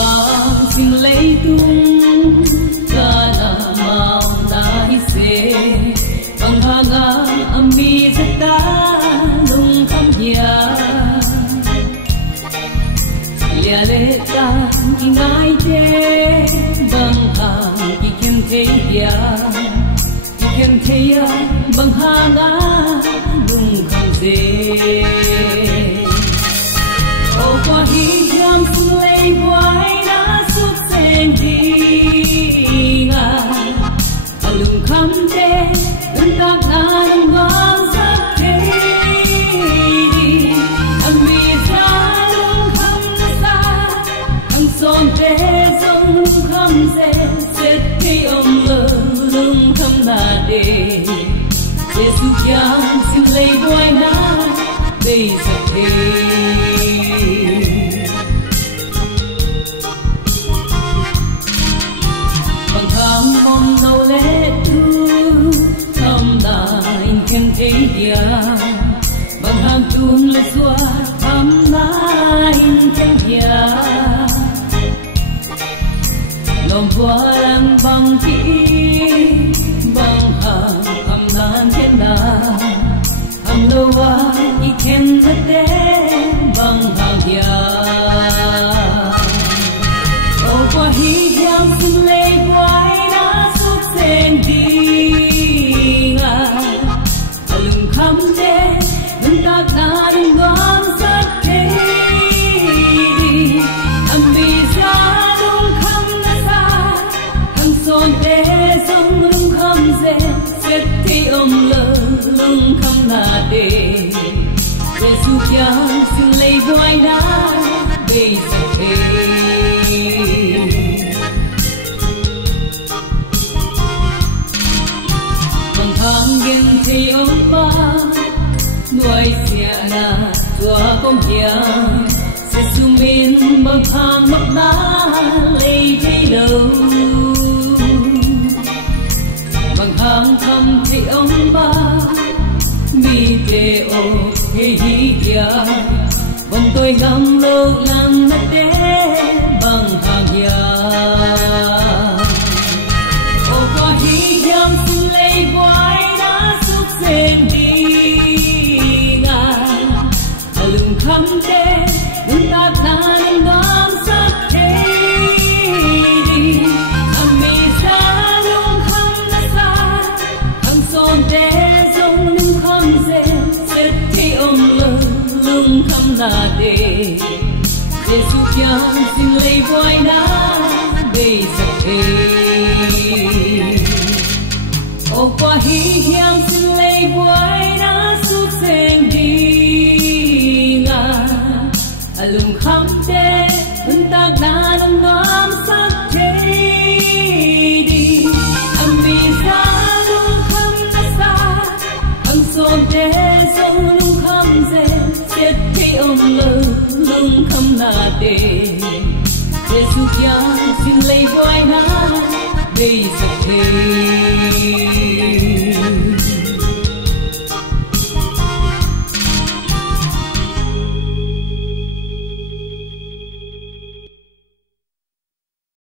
khang xin lấy tung ca na mau nai se bằng hanga ami ta lung kham ya lia le ta ki ngai te bằng hang ki ken te ya ki ken te ya bằng hanga lung kham se ô qua hi yam xin lấy quay na suốt sen đi nga lung kham te ưng tak na lung ngang sắc thế đi ami sa lung kham na sa ang son te song lung kham se set thi lung kham na de Giêsu yang xin lấy quay na đây sắc thế bằng hàng tuôn lệ xóa thắm nai chân ya lòng qua lang bằng chỉ bằng hàng thắm nan thiên na hàng lâu qua đi khen thật đế bằng hàng ya ô qua hi giang xin lê quay đã suốt sen đi kham te ưng tak na lung ngang sắc thế đi ami sa lung kham na sa ang son te song lung kham se set thi lung kham na de Giêsu yang xin lấy voi na bây sắc thế bằng thang gen thi ông ba nuôi xia na tua công kia sẽ sumin bằng thang mất đá lấy thấy đâu bằng thang thăm thì ông ba mi te o he hi kia bằng tôi gam lâu làm mất đế bằng hàng kia ô qua hi giang xin lấy quay đã suốt sen đi kham te ưng tak na lung ngang sắc thế đi ami sa lung kham na sa ang son te song lung kham se set thi lung kham na de Giêsu yang xin lấy voi na bây sắc thế ô qua hi yang xin lấy voi na suốt sen đi lung kham te ưng tak na lung ngang sắc thế đi ami sa lung kham na sa ang son te song lung kham se set thi lung kham na de Giêsu yang xin lấy voi na bây sắc thế